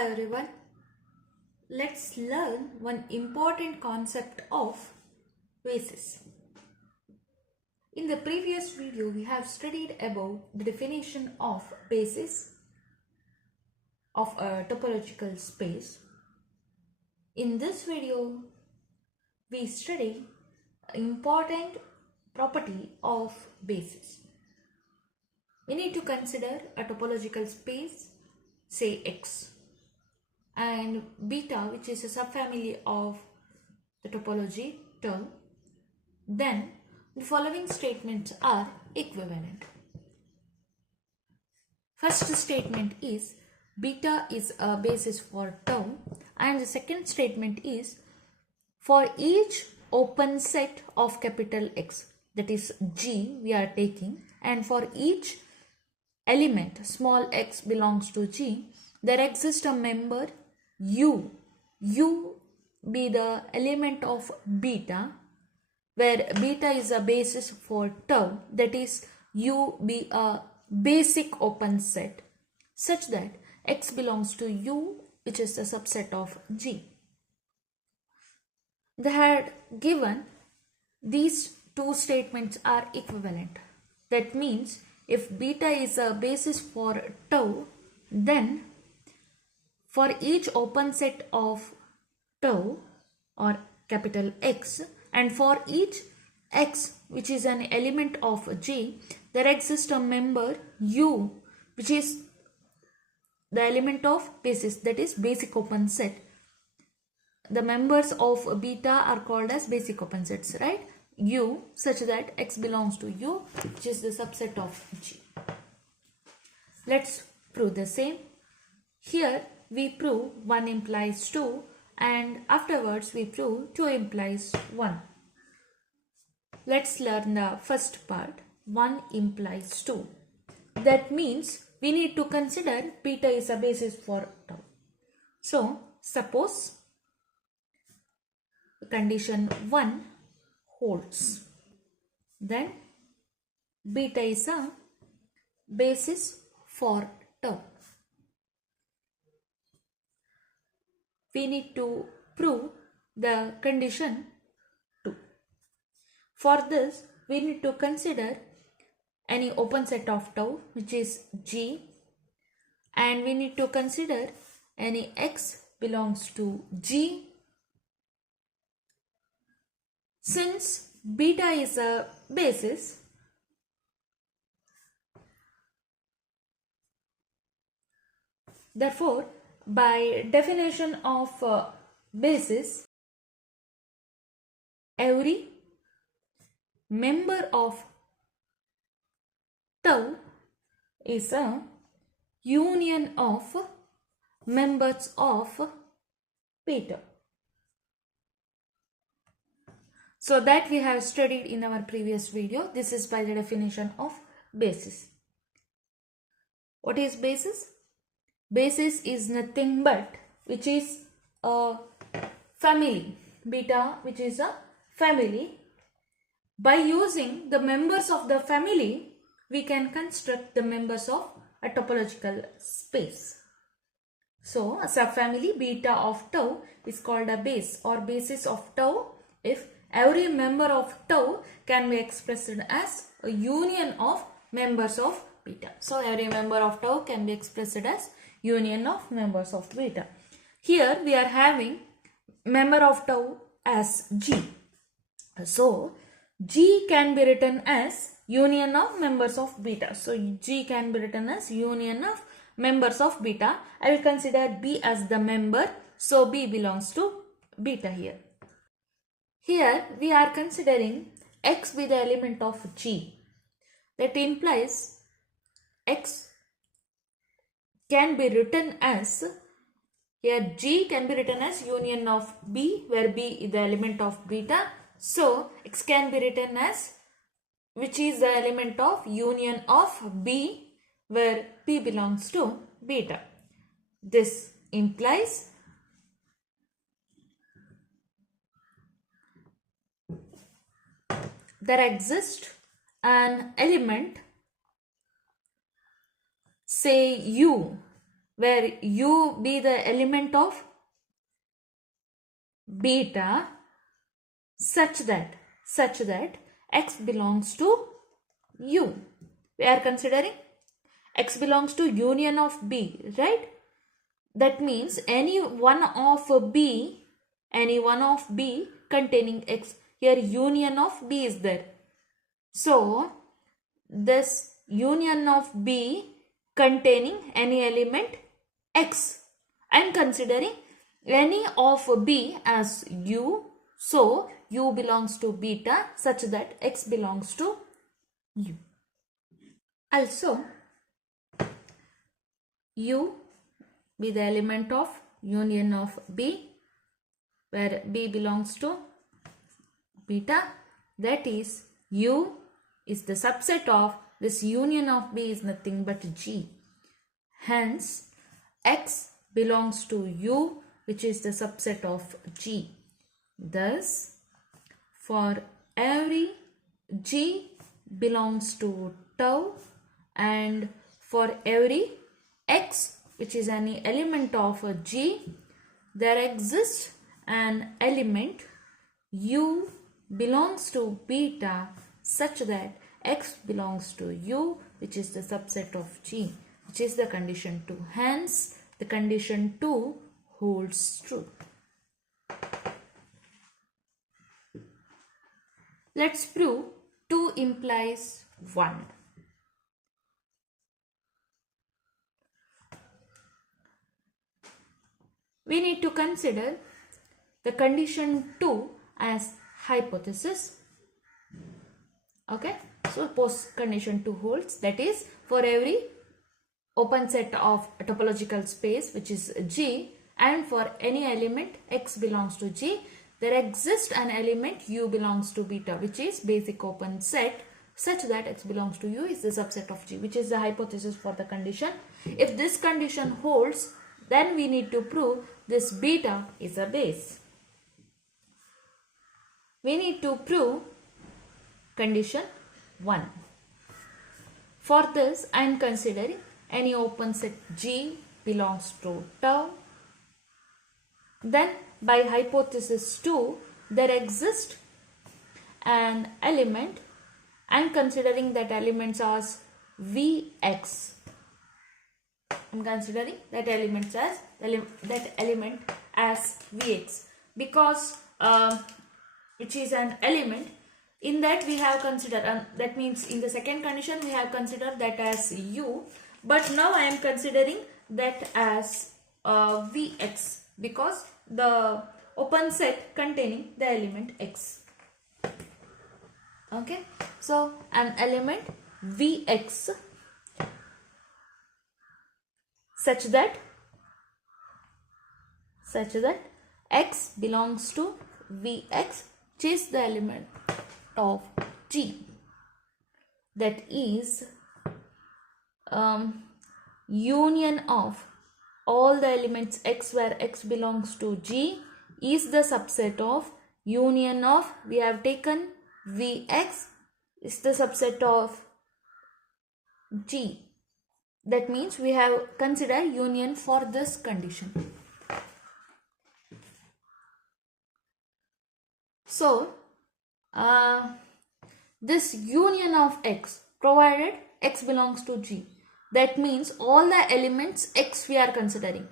Hello everyone. Let's learn one important concept of basis. In the previous video, we have studied about the definition of basis of a topological space. In this video, we study an important property of basis. We need to consider a topological space, say X, and beta, which is a subfamily of the topology term. Then the following statements are equivalent. First statement is beta is a basis for tau, and the second statement is for each open set of capital X, that is G we are taking, and for each element small x belongs to G, there exists a member U be the element of beta, where beta is a basis for tau, that is U be a basic open set such that X belongs to U, which is the subset of G. They had given these two statements are equivalent. That means if beta is a basis for tau, then for each open set of tau or capital X, and for each X which is an element of G, there exists a member U which is the element of basis, that is basic open set. The members of beta are called as basic open sets, right? U such that X belongs to U, which is the subset of G. Let's prove the same. Here we prove 1 implies 2, and afterwards we prove 2 implies 1. Let's learn the first part. 1 implies 2. That means we need to consider beta is a basis for tau. So suppose condition 1 holds, then beta is a basis for tau. We need to prove the condition 2. For this, we need to consider any open set of tau, which is G, and we need to consider any X belongs to G. Since beta is a basis, therefore by definition of basis, every member of tau is a union of members of beta. So that we have studied in our previous video. This is by the definition of basis. What is basis? Basis is nothing but which is a family, beta which is a family. By using the members of the family, we can construct the members of a topological space. So a subfamily beta of tau is called a base or basis of tau if every member of tau can be expressed as a union of members of beta. So every member of tau can be expressed as union of members of beta. Here we are having member of tau as G. So G can be written as union of members of beta. So G can be written as union of members of beta. I will consider B as the member. So B belongs to beta here. Here we are considering X be the element of G. That implies X can be written as, here G can be written as union of B, where B is the element of beta. So X can be written as which is the element of union of B, where B belongs to beta. This implies there exists an element, say U, where U be the element of beta such that X belongs to U. We are considering X belongs to union of B, right? That means any one of B containing X. Here union of B is there. So this union of B containing any element X. I am considering any of B as U. So U belongs to beta such that X belongs to U. Also, U be the element of union of B, where B belongs to beta. That is, U is the subset of this union of B is nothing but G. Hence, X belongs to U, which is the subset of G. Thus, for every G belongs to tau, and for every X, which is any element of G, there exists an element U belongs to beta such that X belongs to U, which is the subset of G, which is the condition 2. Hence, the condition 2 holds true. Let's prove 2 implies 1. We need to consider the condition 2 as hypothesis. Okay, so suppose condition 2 holds, that is, for every open set of a topological space which is G, and for any element X belongs to G, there exists an element U belongs to beta, which is basic open set such that X belongs to U is the subset of G, which is the hypothesis for the condition. If this condition holds, then we need to prove this beta is a base. We need to prove condition 1. For this, I am considering any open set G belongs to tau. Then by hypothesis 2, there exists an element. I am considering that element as Vx. I am considering that element as Vx because which is an element. In that we have considered, that means in the second condition we have considered that as U, but now I am considering that as Vx because the open set containing the element X. Okay, so an element Vx such that X belongs to Vx, which is the element of G. That is union of all the elements X where X belongs to G is the subset of union of, we have taken Vx is the subset of G. That means we have considered union for this condition. So, this union of X provided X belongs to G. That means all the elements X we are considering.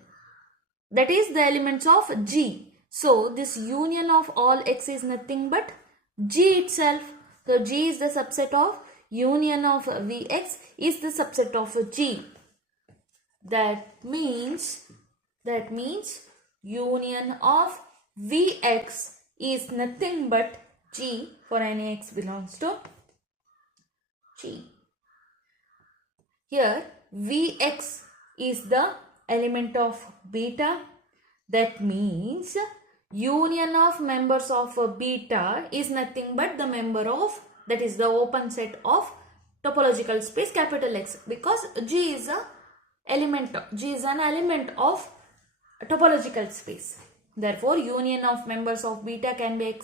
That is the elements of G. So, this union of all X is nothing but G itself. So, G is the subset of union of Vx is the subset of G. That means union of Vx is nothing but G for any X belongs to G. Here Vx is the element of beta. That means union of members of beta is nothing but the member of, that is the open set of topological space capital X, because G is an element of topological space. Therefore, union of members of beta can be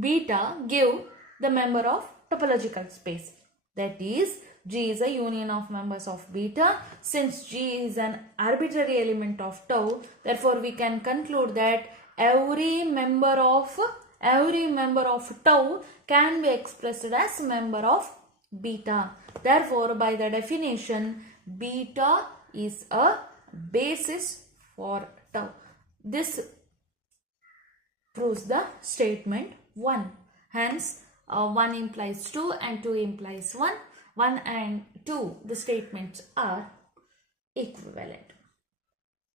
beta give the member of topological space. That is, G is a union of members of beta. Since G is an arbitrary element of tau, therefore we can conclude that every member of tau can be expressed as member of beta. Therefore, by the definition, beta is a basis for tau. This proves the statement 1. Hence, 1 implies 2 and 2 implies 1. 1 and 2, the statements are equivalent.